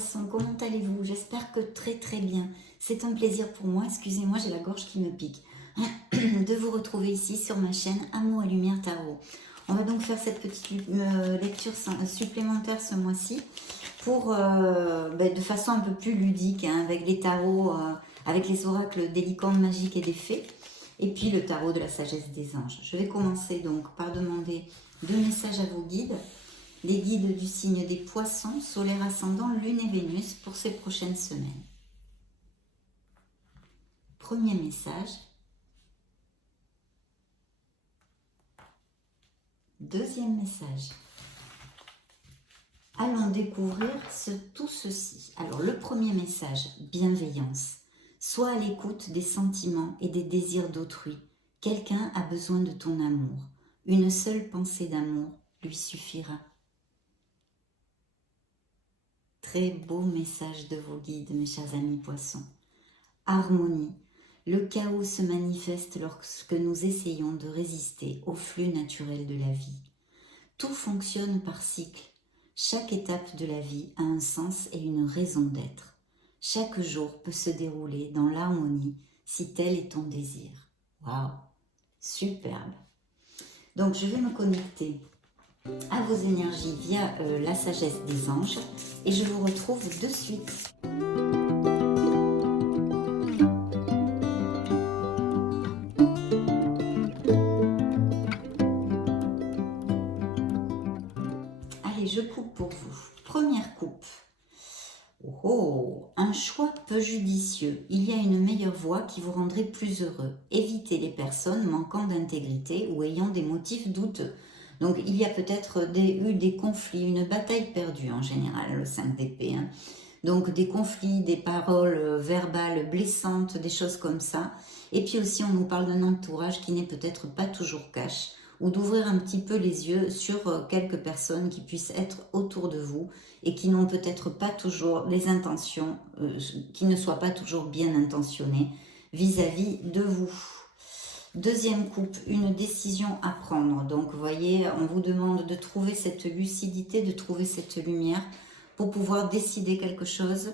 Poissons, comment allez-vous? J'espère que très bien. C'est un plaisir pour moi, excusez-moi, j'ai la gorge qui me pique, de vous retrouver ici sur ma chaîne Amour et Lumière Tarot. On va donc faire cette petite lecture supplémentaire ce mois-ci pour, de façon un peu plus ludique, hein, avec les tarots, avec les oracles des licornes magiques et des fées, et puis le tarot de la sagesse des anges. Je vais commencer donc par demander 2 messages à vos guides. Les guides du signe des poissons, solaire ascendant, lune et Vénus pour ces prochaines semaines. Premier message. Deuxième message. Allons découvrir tout ceci. Alors le premier message, bienveillance. Sois à l'écoute des sentiments et des désirs d'autrui. Quelqu'un a besoin de ton amour. Une seule pensée d'amour lui suffira. Très beau message de vos guides, mes chers amis poissons. Harmonie. Le chaos se manifeste lorsque nous essayons de résister au flux naturel de la vie. Tout fonctionne par cycle. Chaque étape de la vie a un sens et une raison d'être. Chaque jour peut se dérouler dans l'harmonie si tel est ton désir. Waouh, superbe. Donc je vais me connecter à vos énergies via la sagesse des anges et je vous retrouve de suite. Allez, je coupe pour vous. Première coupe. Oh, un choix peu judicieux. Il y a une meilleure voie qui vous rendrait plus heureux. Évitez les personnes manquant d'intégrité ou ayant des motifs douteux. Donc, il y a peut-être eu des conflits, une bataille perdue en général, le 5 d'épée. Hein. Donc, des conflits, des paroles verbales blessantes, des choses comme ça. Et puis aussi, on nous parle d'un entourage qui n'est peut-être pas toujours cash, ou d'ouvrir un petit peu les yeux sur quelques personnes qui puissent être autour de vous et qui n'ont peut-être pas toujours les intentions, qui ne soient pas toujours bien intentionnées vis-à-vis de vous. Deuxième coupe, une décision à prendre. Donc, vous voyez, on vous demande de trouver cette lucidité, de trouver cette lumière pour pouvoir décider quelque chose.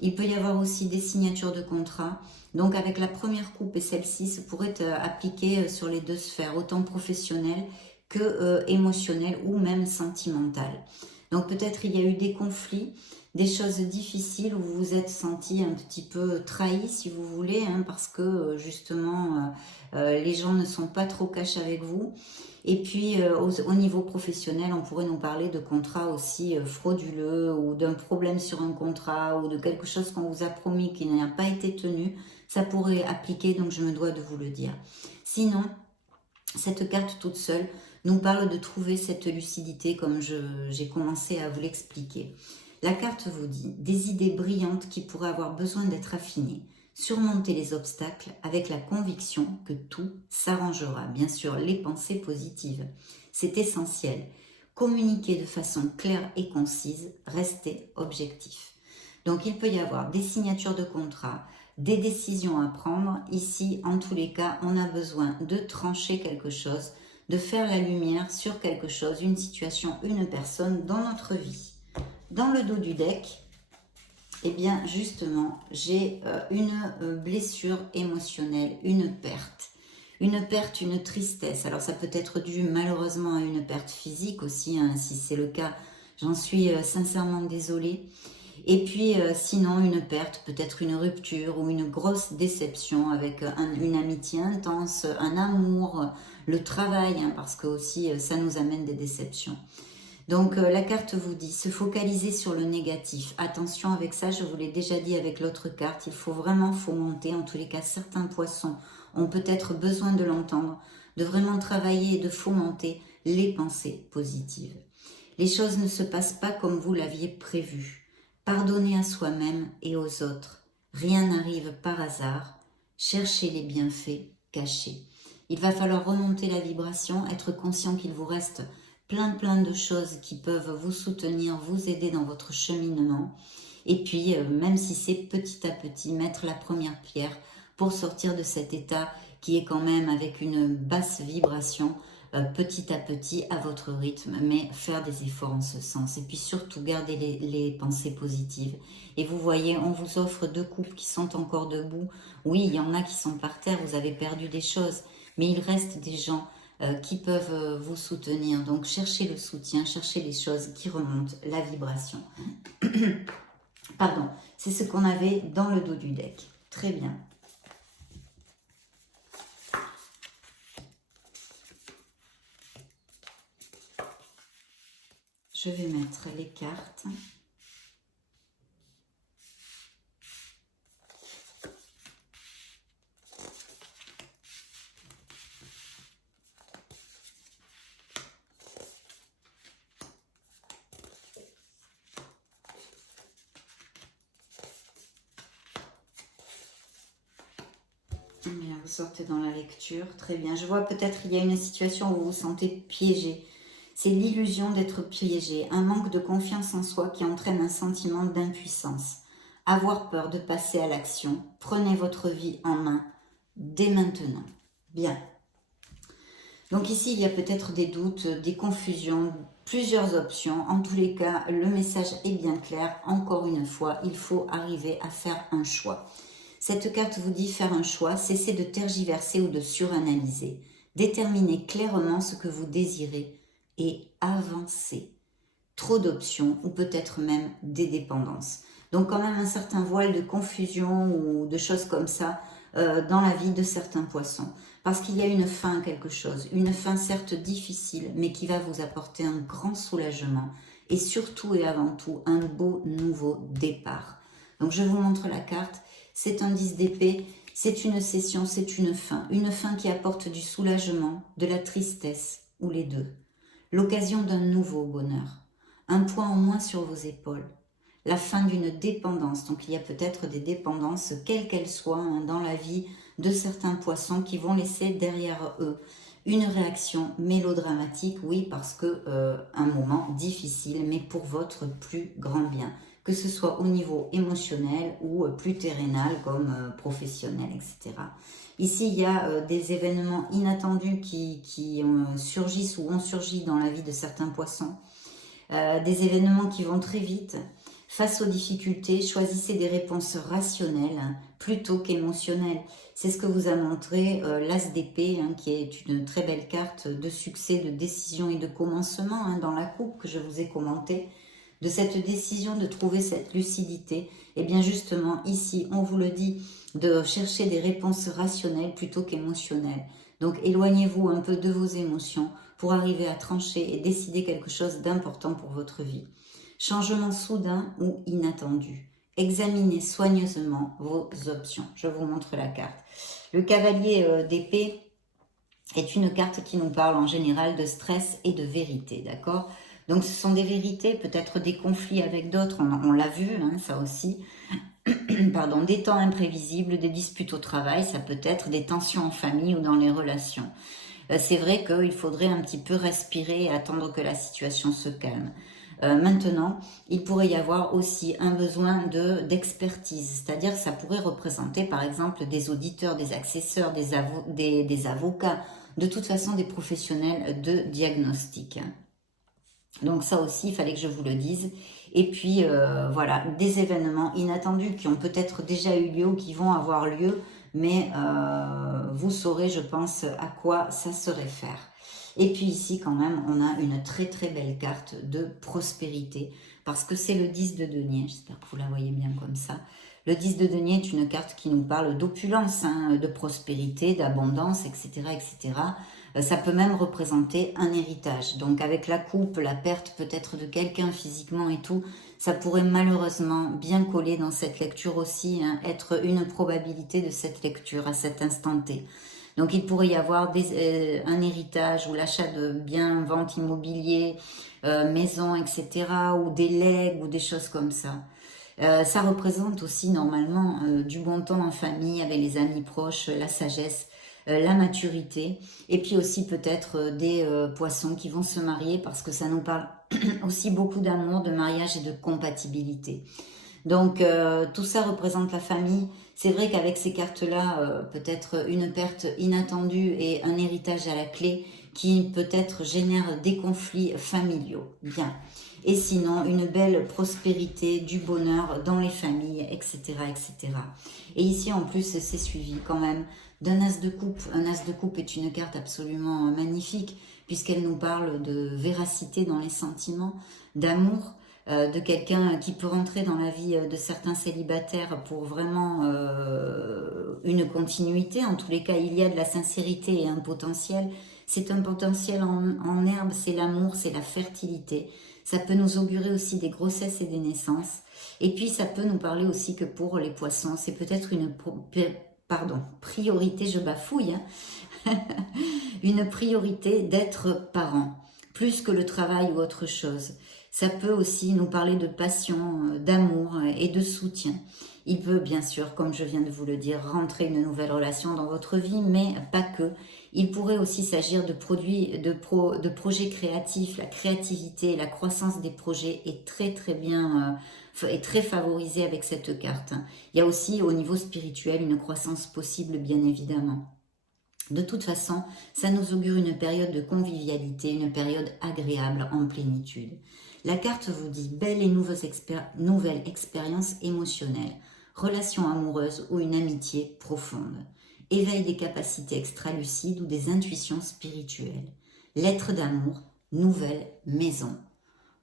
Il peut y avoir aussi des signatures de contrat. Donc, avec la première coupe et celle-ci, ça pourrait être appliqué sur les deux sphères, autant professionnelles que émotionnelles ou même sentimentales. Donc, peut-être il y a eu des conflits, des choses difficiles où vous vous êtes senti un petit peu trahi, si vous voulez, hein, parce que justement, les gens ne sont pas trop cash avec vous. Et puis, au niveau professionnel, on pourrait nous parler de contrats aussi frauduleux ou d'un problème sur un contrat ou de quelque chose qu'on vous a promis qui n'a pas été tenu. Ça pourrait appliquer, donc je me dois de vous le dire. Sinon, cette carte toute seule nous parle de trouver cette lucidité comme j'ai commencé à vous l'expliquer. La carte vous dit des idées brillantes qui pourraient avoir besoin d'être affinées. Surmonter les obstacles avec la conviction que tout s'arrangera. Bien sûr, les pensées positives, c'est essentiel. Communiquer de façon claire et concise, rester objectif. Donc, il peut y avoir des signatures de contrat, des décisions à prendre. Ici, en tous les cas, on a besoin de trancher quelque chose, de faire la lumière sur quelque chose, une situation, une personne dans notre vie. Dans le dos du deck, eh bien justement, j'ai une blessure émotionnelle, une perte, une tristesse. Alors ça peut être dû malheureusement à une perte physique aussi, hein, si c'est le cas, j'en suis sincèrement désolée. Et puis sinon une perte, peut-être une rupture ou une grosse déception avec une amitié intense, un amour, le travail, hein, parce que aussi ça nous amène des déceptions. Donc la carte vous dit, se focaliser sur le négatif. Attention avec ça, je vous l'ai déjà dit avec l'autre carte, il faut vraiment fomenter, en tous les cas certains poissons ont peut-être besoin de l'entendre, de vraiment travailler et de fomenter les pensées positives. Les choses ne se passent pas comme vous l'aviez prévu. Pardonnez à soi-même et aux autres. Rien n'arrive par hasard. Cherchez les bienfaits cachés. Il va falloir remonter la vibration, être conscient qu'il vous reste plein de choses qui peuvent vous soutenir, vous aider dans votre cheminement. Et puis, même si c'est petit à petit, mettre la première pierre pour sortir de cet état qui est quand même avec une basse vibration, petit à petit, à votre rythme, mais faire des efforts en ce sens. Et puis surtout, gardez les pensées positives. Et vous voyez, on vous offre 2 couples qui sont encore debout. Oui, il y en a qui sont par terre, vous avez perdu des choses, mais il reste des gens qui peuvent vous soutenir. Donc cherchez le soutien, cherchez les choses qui remontent la vibration. Pardon, c'est ce qu'on avait dans le dos du deck. Très bien. Je vais mettre les cartes. Bien, vous sortez dans la lecture, très bien. Je vois peut-être il y a une situation où vous vous sentez piégé. C'est l'illusion d'être piégé, un manque de confiance en soi qui entraîne un sentiment d'impuissance. Avoir peur de passer à l'action. Prenez votre vie en main dès maintenant. Bien. Donc ici, il y a peut-être des doutes, des confusions, plusieurs options. En tous les cas, le message est bien clair. Encore une fois, il faut arriver à faire un choix. Cette carte vous dit faire un choix, cessez de tergiverser ou de suranalyser. Déterminez clairement ce que vous désirez et avancez. Trop d'options ou peut-être même des dépendances. Donc quand même un certain voile de confusion ou de choses comme ça dans la vie de certains poissons. Parce qu'il y a une fin à quelque chose, une fin certes difficile, mais qui va vous apporter un grand soulagement et surtout et avant tout un beau nouveau départ. Donc je vous montre la carte. C'est un 10 d'épée, c'est une cession, c'est une fin qui apporte du soulagement, de la tristesse, ou les deux. L'occasion d'un nouveau bonheur, un poids en moins sur vos épaules, la fin d'une dépendance. Donc il y a peut-être des dépendances, quelles qu'elles soient, dans la vie de certains poissons qui vont laisser derrière eux une réaction mélodramatique, oui, parce que un moment difficile, mais pour votre plus grand bien. Que ce soit au niveau émotionnel ou plus terrénal comme professionnel, etc. Ici, il y a des événements inattendus qui surgissent ou ont surgi dans la vie de certains poissons. Des événements qui vont très vite. Face aux difficultés, choisissez des réponses rationnelles plutôt qu'émotionnelles. C'est ce que vous a montré l'As d'épée, qui est une très belle carte de succès, de décision et de commencement dans la coupe que je vous ai commentée. De cette décision de trouver cette lucidité, et bien justement ici on vous le dit, de chercher des réponses rationnelles plutôt qu'émotionnelles. Donc éloignez-vous un peu de vos émotions pour arriver à trancher et décider quelque chose d'important pour votre vie. Changement soudain ou inattendu. Examinez soigneusement vos options. Je vous montre la carte. Le cavalier d'épée est une carte qui nous parle en général de stress et de vérité, d'accord ? Donc ce sont des vérités, peut-être des conflits avec d'autres, on l'a vu, ça aussi. Pardon, des temps imprévisibles, des disputes au travail, ça peut être des tensions en famille ou dans les relations. C'est vrai qu'il faudrait un petit peu respirer et attendre que la situation se calme. Maintenant, il pourrait y avoir aussi un besoin d'expertise, c'est-à-dire que ça pourrait représenter par exemple des auditeurs, des accesseurs, des avocats, de toute façon des professionnels de diagnostic. Donc ça aussi, il fallait que je vous le dise. Et puis, voilà, des événements inattendus qui ont peut-être déjà eu lieu ou qui vont avoir lieu, mais vous saurez, je pense, à quoi ça se réfère. Et puis ici, quand même, on a une très très belle carte de prospérité, parce que c'est le 10 de denier, j'espère que vous la voyez bien comme ça. Le 10 de denier est une carte qui nous parle d'opulence, de prospérité, d'abondance, etc., etc. Ça peut même représenter un héritage. Donc avec la coupe, la perte peut-être de quelqu'un physiquement et tout, ça pourrait malheureusement bien coller dans cette lecture aussi, être une probabilité de cette lecture à cet instant T. Donc il pourrait y avoir un héritage ou l'achat de biens, ventes immobiliers, maisons, etc. ou des legs ou des choses comme ça. Ça représente aussi normalement du bon temps en famille, avec les amis proches, la sagesse, la maturité, et puis aussi peut-être des poissons qui vont se marier, parce que ça nous parle aussi beaucoup d'amour, de mariage et de compatibilité. Donc tout ça représente la famille. C'est vrai qu'avec ces cartes-là, peut-être une perte inattendue et un héritage à la clé qui peut-être génère des conflits familiaux. Bien. Et sinon, une belle prospérité, du bonheur dans les familles, etc., etc. Et ici, en plus, c'est suivi quand même d'un as de coupe. Un as de coupe est une carte absolument magnifique, puisqu'elle nous parle de véracité dans les sentiments, d'amour, de quelqu'un qui peut rentrer dans la vie de certains célibataires pour vraiment une continuité. En tous les cas, il y a de la sincérité et un potentiel. C'est un potentiel en herbe, c'est l'amour, c'est la fertilité. Ça peut nous augurer aussi des grossesses et des naissances. Et puis, ça peut nous parler aussi que pour les poissons, c'est peut-être une priorité, je bafouille, hein, une priorité d'être parent, plus que le travail ou autre chose. Ça peut aussi nous parler de passion, d'amour et de soutien. Il peut bien sûr, comme je viens de vous le dire, rentrer une nouvelle relation dans votre vie, mais pas que. Il pourrait aussi s'agir de projets créatifs. La créativité, la croissance des projets est très bien, est très favorisée avec cette carte. Il y a aussi au niveau spirituel une croissance possible, bien évidemment. De toute façon, ça nous augure une période de convivialité, une période agréable en plénitude. La carte vous dit belle et nouvelle expérience émotionnelle, relation amoureuse ou une amitié profonde, éveil des capacités extralucides ou des intuitions spirituelles, lettre d'amour, nouvelle maison.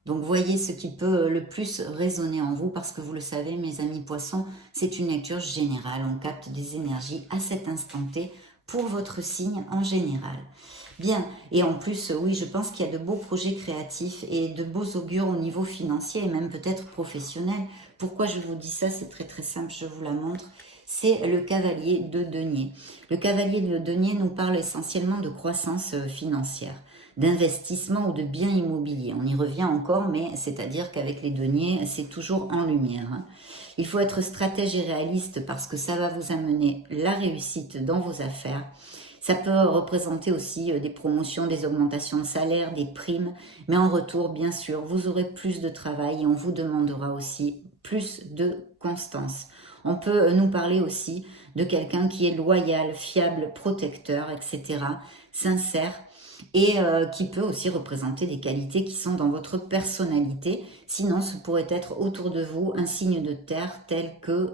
Donc voyez ce qui peut le plus résonner en vous, parce que vous le savez, mes amis poissons, c'est une lecture générale, on capte des énergies à cet instant T pour votre signe en général. Bien, et en plus, oui, je pense qu'il y a de beaux projets créatifs et de beaux augures au niveau financier et même peut-être professionnel. Pourquoi je vous dis ça? C'est très simple, je vous la montre. C'est le cavalier de denier. Le cavalier de denier nous parle essentiellement de croissance financière, d'investissement ou de biens immobiliers. On y revient encore, mais c'est-à-dire qu'avec les deniers, c'est toujours en lumière, hein. Il faut être stratège et réaliste parce que ça va vous amener la réussite dans vos affaires. Ça peut représenter aussi des promotions, des augmentations de salaire, des primes, mais en retour, bien sûr, vous aurez plus de travail et on vous demandera aussi plus de constance. On peut nous parler aussi de quelqu'un qui est loyal, fiable, protecteur, etc., sincère, et qui peut aussi représenter des qualités qui sont dans votre personnalité. Sinon, ce pourrait être autour de vous un signe de terre tel que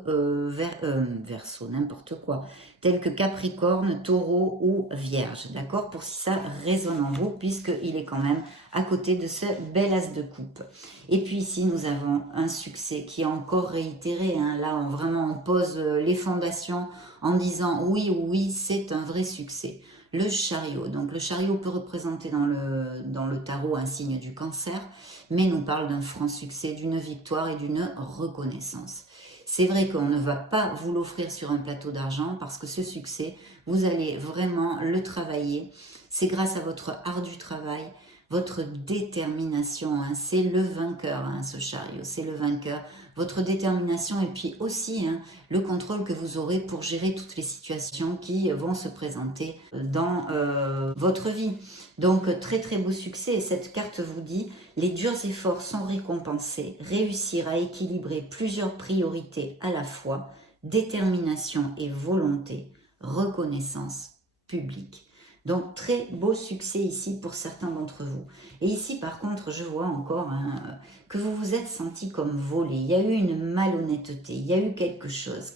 Verseau, n'importe quoi, tel que Capricorne, Taureau ou Vierge, d'accord? Pour si ça résonne en vous, puisqu'il est quand même à côté de ce bel as de coupe. Et puis ici, nous avons un succès qui est encore réitéré, hein. Là, on pose les fondations en disant oui, c'est un vrai succès. Le chariot, donc le chariot peut représenter dans le tarot un signe du cancer, mais nous parle d'un franc succès, d'une victoire et d'une reconnaissance. C'est vrai qu'on ne va pas vous l'offrir sur un plateau d'argent parce que ce succès, vous allez vraiment le travailler. C'est grâce à votre art du travail, votre détermination, hein. C'est le vainqueur, hein, ce chariot, c'est le vainqueur. Votre détermination et puis aussi le contrôle que vous aurez pour gérer toutes les situations qui vont se présenter dans votre vie. Donc très beau succès, et cette carte vous dit les durs efforts sont récompensés, réussir à équilibrer plusieurs priorités à la fois, détermination et volonté, reconnaissance publique. Donc très beau succès ici pour certains d'entre vous. Et ici par contre je vois encore que vous vous êtes senti comme volé. Il y a eu une malhonnêteté, il y a eu quelque chose.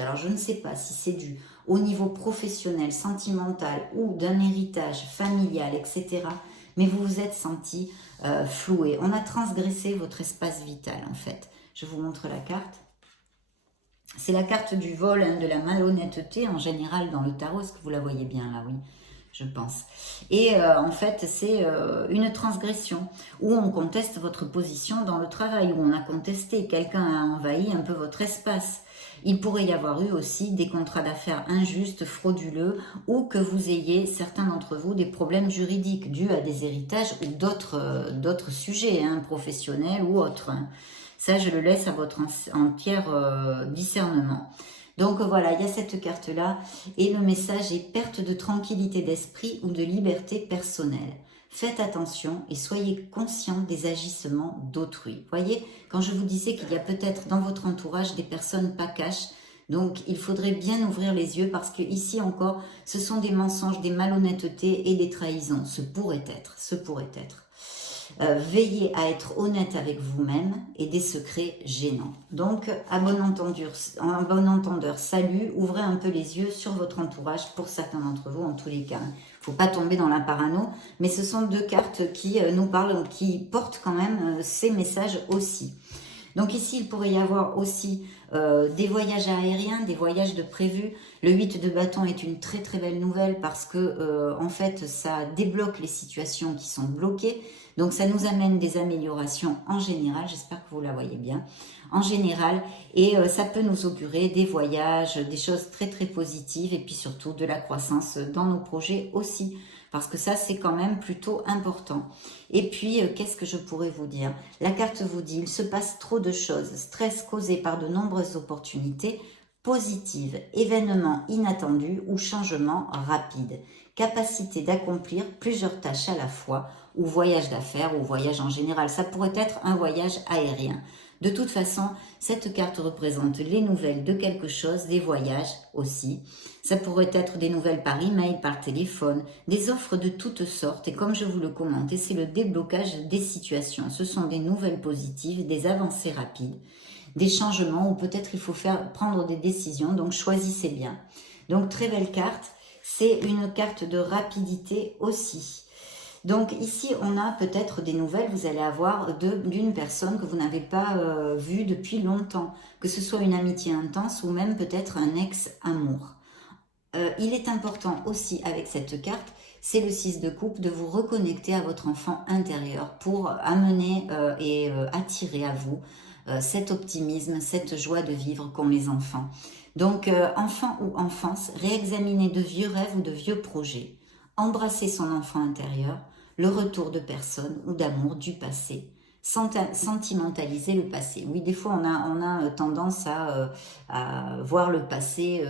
Alors je ne sais pas si c'est dû au niveau professionnel, sentimental ou d'un héritage familial, etc. Mais vous vous êtes senti floué. On a transgressé votre espace vital en fait. Je vous montre la carte. C'est la carte du vol, de la malhonnêteté en général dans le tarot. Est-ce que vous la voyez bien là? Oui, je pense. Et en fait, c'est une transgression où on conteste votre position dans le travail, où on a contesté, quelqu'un a envahi un peu votre espace. Il pourrait y avoir eu aussi des contrats d'affaires injustes, frauduleux, ou que vous ayez, certains d'entre vous, des problèmes juridiques dus à des héritages ou d'autres sujets, professionnels ou autres. Ça, je le laisse à votre entier discernement. Donc voilà, il y a cette carte-là et le message est perte de tranquillité d'esprit ou de liberté personnelle. Faites attention et soyez conscient des agissements d'autrui. Voyez, quand je vous disais qu'il y a peut-être dans votre entourage des personnes pas cash, Donc, il faudrait bien ouvrir les yeux parce que ici encore, ce sont des mensonges, des malhonnêtetés et des trahisons. Ce pourrait être, ce pourrait être. Veillez à être honnête avec vous-même et des secrets gênants. Donc, à bon entendeur, salut, ouvrez un peu les yeux sur votre entourage pour certains d'entre vous en tous les cas. Il ne faut pas tomber dans la parano, mais ce sont deux cartes qui nous parlent, qui portent quand même ces messages aussi. Donc ici, il pourrait y avoir aussi des voyages aériens, des voyages de prévus. Le 8 de bâton est une très très belle nouvelle parce que en fait, ça débloque les situations qui sont bloquées. Donc ça nous amène des améliorations en général, j'espère que vous la voyez bien, en général. Et ça peut nous augurer des voyages, des choses très très positives et puis surtout de la croissance dans nos projets aussi. Parce que ça, c'est quand même plutôt important. Et puis, qu'est-ce que je pourrais vous dire? La carte vous dit, il se passe trop de choses. Stress causé par de nombreuses opportunités positives, événements inattendus ou changements rapides. Capacité d'accomplir plusieurs tâches à la fois, ou voyage d'affaires, ou voyage en général. Ça pourrait être un voyage aérien. De toute façon, cette carte représente les nouvelles de quelque chose, des voyages aussi. Ça pourrait être des nouvelles par email, par téléphone, des offres de toutes sortes. Et comme je vous le commentais, c'est le déblocage des situations. Ce sont des nouvelles positives, des avancées rapides, des changements où peut-être il faut prendre des décisions. Donc choisissez bien. Donc très belle carte. C'est une carte de rapidité aussi. Donc ici, on a peut-être des nouvelles, vous allez avoir d'une personne que vous n'avez pas vue depuis longtemps, que ce soit une amitié intense ou même peut-être un ex-amour. Il est important aussi avec cette carte, c'est le 6 de coupe, de vous reconnecter à votre enfant intérieur pour amener et attirer à vous cet optimisme, cette joie de vivre qu'ont les enfants. Donc, enfant ou enfance, réexaminer de vieux rêves ou de vieux projets, embrasser son enfant intérieur, le retour de personnes ou d'amour du passé, sentimentaliser le passé. Oui, des fois, on a tendance à voir le passé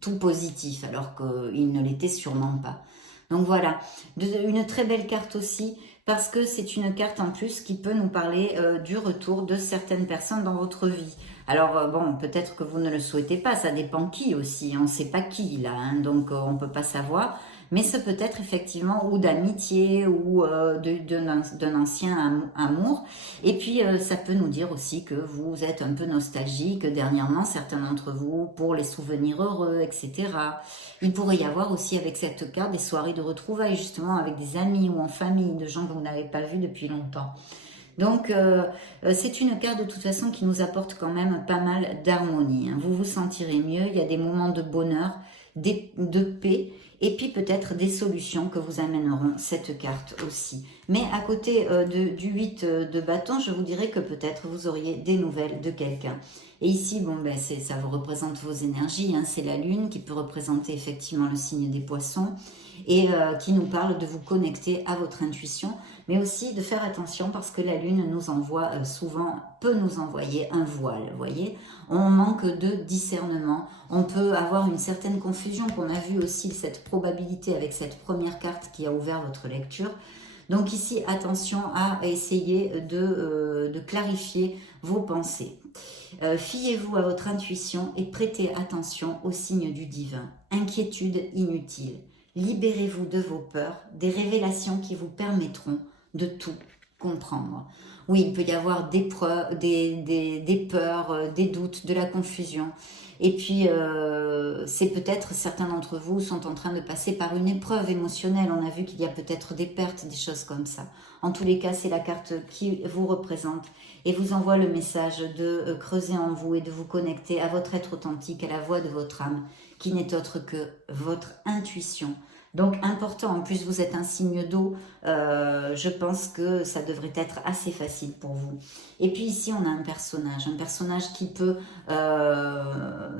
tout positif, alors qu'il ne l'était sûrement pas. Donc voilà, une très belle carte aussi, parce que c'est une carte en plus qui peut nous parler du retour de certaines personnes dans votre vie. Alors bon, peut-être que vous ne le souhaitez pas, ça dépend qui aussi, on ne sait pas qui là, hein, donc on ne peut pas savoir. Mais ça peut être effectivement ou d'amitié ou d'un ancien amour. Et puis ça peut nous dire aussi que vous êtes un peu nostalgique dernièrement, certains d'entre vous, pour les souvenirs heureux, etc. Il pourrait y avoir aussi avec cette carte des soirées de retrouvailles justement avec des amis ou en famille, de gens que vous n'avez pas vus depuis longtemps. Donc, c'est une carte de toute façon qui nous apporte quand même pas mal d'harmonie. Hein. Vous vous sentirez mieux, il y a des moments de bonheur, de paix, et puis peut-être des solutions que vous amèneront cette carte aussi. Mais à côté du 8 de bâton, je vous dirais que peut-être vous auriez des nouvelles de quelqu'un. Et ici, bon, ben, ça vous représente vos énergies, hein, c'est la lune qui peut représenter effectivement le signe des poissons et qui nous parle de vous connecter à votre intuition, mais aussi de faire attention parce que la lune nous envoie souvent, peut nous envoyer un voile, vous voyez. On manque de discernement, on peut avoir une certaine confusion qu'on a vu aussi cette probabilité avec cette première carte qui a ouvert votre lecture. Donc ici, attention à essayer de clarifier vos pensées. Fiez-vous à votre intuition et prêtez attention aux signes du divin. Inquiétude inutile. Libérez-vous de vos peurs, des révélations qui vous permettront de tout comprendre. Oui, il peut y avoir des peurs, des doutes, de la confusion. Et puis, c'est peut-être certains d'entre vous sont en train de passer par une épreuve émotionnelle. On a vu qu'il y a peut-être des pertes, des choses comme ça. En tous les cas, c'est la carte qui vous représente et vous envoie le message de creuser en vous et de vous connecter à votre être authentique, à la voix de votre âme, qui n'est autre que votre intuition. Donc important, en plus vous êtes un signe d'eau, je pense que ça devrait être assez facile pour vous. Et puis ici on a un personnage qui peut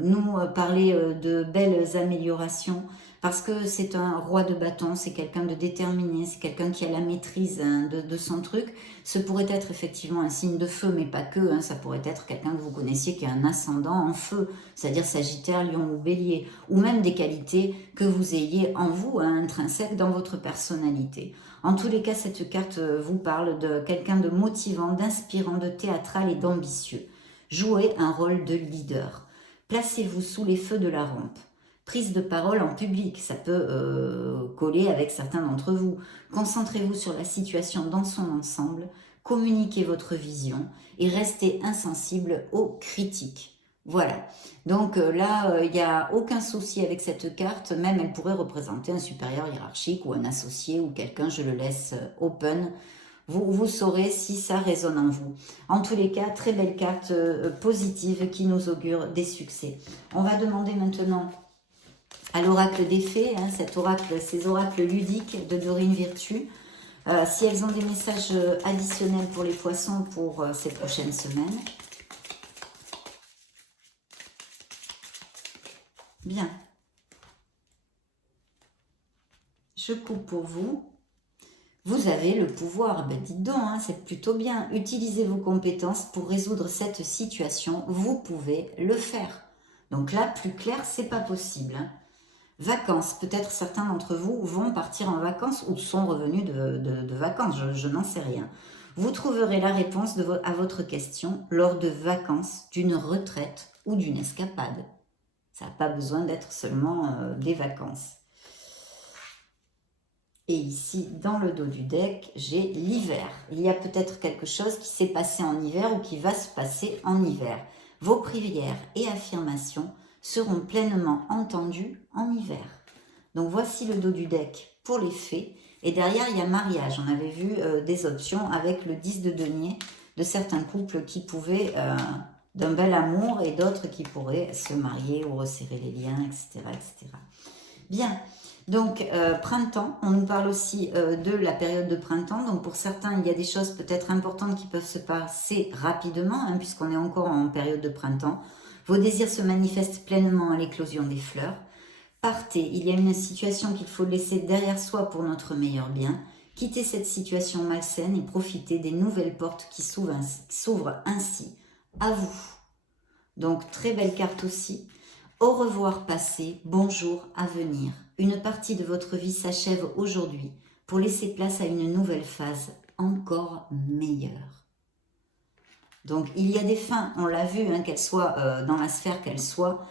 nous parler de belles améliorations, parce que c'est un roi de bâton, c'est quelqu'un de déterminé, c'est quelqu'un qui a la maîtrise hein, de son truc. Ce pourrait être effectivement un signe de feu, mais pas que, hein, ça pourrait être quelqu'un que vous connaissiez qui a un ascendant en feu, c'est-à-dire Sagittaire, Lion ou Bélier, ou même des qualités que vous ayez en vous, hein, intrinsèques dans votre personnalité. En tous les cas, cette carte vous parle de quelqu'un de motivant, d'inspirant, de théâtral et d'ambitieux. Jouez un rôle de leader. Placez-vous sous les feux de la rampe. Prise de parole en public, ça peut coller avec certains d'entre vous. Concentrez-vous sur la situation dans son ensemble, communiquez votre vision et restez insensible aux critiques. Voilà, donc là, il n'y a aucun souci avec cette carte, même elle pourrait représenter un supérieur hiérarchique ou un associé ou quelqu'un, je le laisse open. Vous saurez si ça résonne en vous. En tous les cas, très belle carte positive qui nous augure des succès. On va demander maintenant à l'oracle des fées, hein, ces oracles ludiques de Dorine Virtue, si elles ont des messages additionnels pour les poissons pour ces prochaines semaines. Bien. Je coupe pour vous. Vous avez le pouvoir, ben dites donc, hein, c'est plutôt bien. Utilisez vos compétences pour résoudre cette situation. Vous pouvez le faire. Donc là, plus clair, c'est pas possible. Hein. Vacances, peut-être certains d'entre vous vont partir en vacances ou sont revenus de vacances, je n'en sais rien. Vous trouverez la réponse à votre question lors de vacances, d'une retraite ou d'une escapade. Ça n'a pas besoin d'être seulement des vacances. Et ici, dans le dos du deck, j'ai l'hiver. Il y a peut-être quelque chose qui s'est passé en hiver ou qui va se passer en hiver. Vos prières et affirmations seront pleinement entendues en hiver. Donc voici le dos du deck pour les fées. Et derrière, il y a mariage. On avait vu des options avec le 10 de denier de certains couples qui pouvaient, d'un bel amour, et d'autres qui pourraient se marier ou resserrer les liens, etc. etc. Bien. Donc, printemps, on nous parle aussi de la période de printemps. Donc, pour certains, il y a des choses peut-être importantes qui peuvent se passer rapidement, hein, puisqu'on est encore en période de printemps. Vos désirs se manifestent pleinement à l'éclosion des fleurs. Partez, il y a une situation qu'il faut laisser derrière soi pour notre meilleur bien. Quittez cette situation malsaine et profitez des nouvelles portes qui s'ouvrent ainsi à vous. Donc, très belle carte aussi. Au revoir passé, bonjour à venir. Une partie de votre vie s'achève aujourd'hui pour laisser place à une nouvelle phase encore meilleure. Donc il y a des fins, on l'a vu, hein, qu'elles soient dans la sphère qu'elles soient.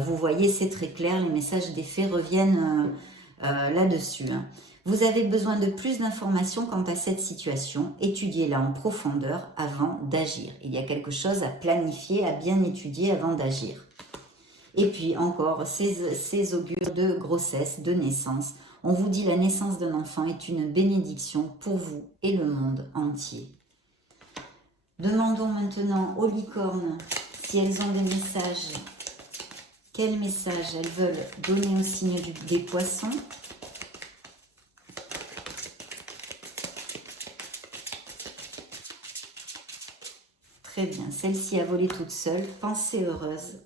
Vous voyez, c'est très clair, les messages des fées reviennent là-dessus. Hein. Vous avez besoin de plus d'informations quant à cette situation. Étudiez-la en profondeur avant d'agir. Il y a quelque chose à planifier, à bien étudier avant d'agir. Et puis encore, ces augures de grossesse, de naissance. On vous dit la naissance d'un enfant est une bénédiction pour vous et le monde entier. Demandons maintenant aux licornes si elles ont des messages. Quels messages elles veulent donner au signe des poissons. Très bien, celle-ci a volé toute seule. Pensée heureuse.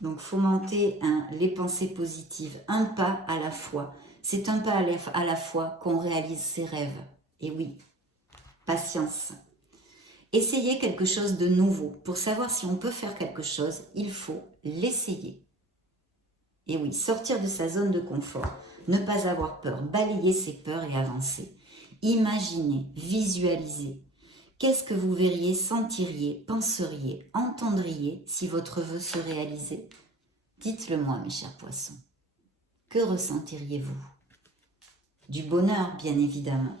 Donc, fomenter les pensées positives, un pas à la fois. C'est un pas à la fois qu'on réalise ses rêves. Et oui, patience. Essayez quelque chose de nouveau. Pour savoir si on peut faire quelque chose, il faut l'essayer. Et oui, sortir de sa zone de confort, ne pas avoir peur, balayer ses peurs et avancer. Imaginez, visualisez. Qu'est-ce que vous verriez, sentiriez, penseriez, entendriez si votre vœu se réalisait? Dites-le moi, mes chers poissons. Que ressentiriez-vous? Du bonheur, bien évidemment.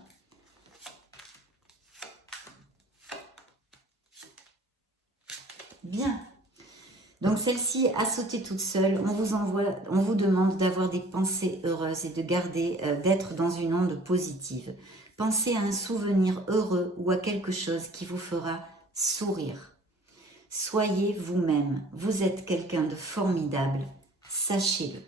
Bien. Donc celle-ci a sauté toute seule. On vous demande d'avoir des pensées heureuses et de garder, d'être dans une onde positive. Pensez à un souvenir heureux ou à quelque chose qui vous fera sourire. Soyez vous-même. Vous êtes quelqu'un de formidable. Sachez-le.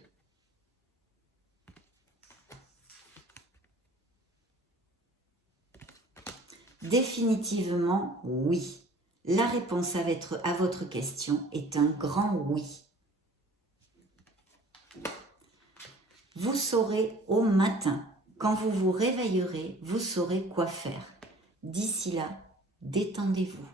Définitivement, oui. La réponse à votre question est un grand oui. Vous saurez au matin. Quand vous vous réveillerez, vous saurez quoi faire. D'ici là, détendez-vous.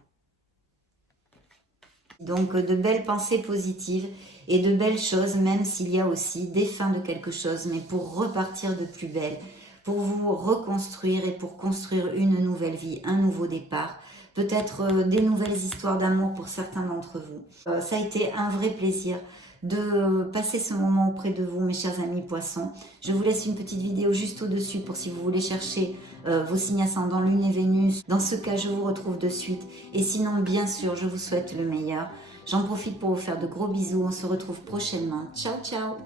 Donc, de belles pensées positives et de belles choses, même s'il y a aussi des fins de quelque chose, mais pour repartir de plus belle, pour vous reconstruire et pour construire une nouvelle vie, un nouveau départ, peut-être des nouvelles histoires d'amour pour certains d'entre vous. Ça a été un vrai plaisir de passer ce moment auprès de vous, mes chers amis poissons. Je vous laisse une petite vidéo juste au-dessus pour si vous voulez chercher vos signes ascendants Lune et Vénus. Dans ce cas, je vous retrouve de suite. Et sinon, bien sûr, je vous souhaite le meilleur. J'en profite pour vous faire de gros bisous. On se retrouve prochainement. Ciao, ciao.